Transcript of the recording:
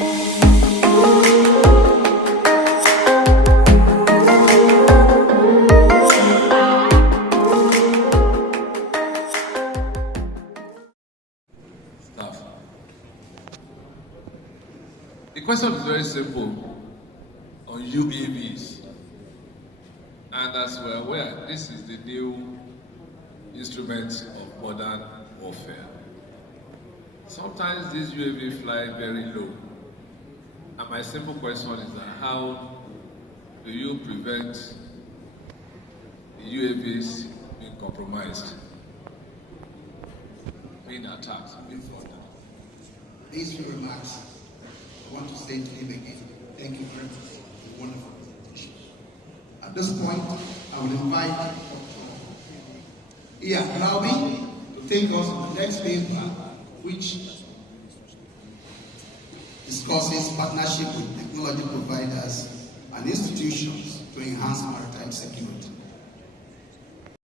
The question is very simple on UAVs. And as we're aware, this is the new instrument of modern warfare. Sometimes these UAVs fly very low. And my simple question is that how do you prevent the UAVs being compromised, being attacked, being thwarted? These few remarks, I want to say to him again, thank you very much for a wonderful presentation. At this point, I will invite Ian Halby to take us to the next paper, which discusses partnership with technology providers and institutions to enhance maritime security.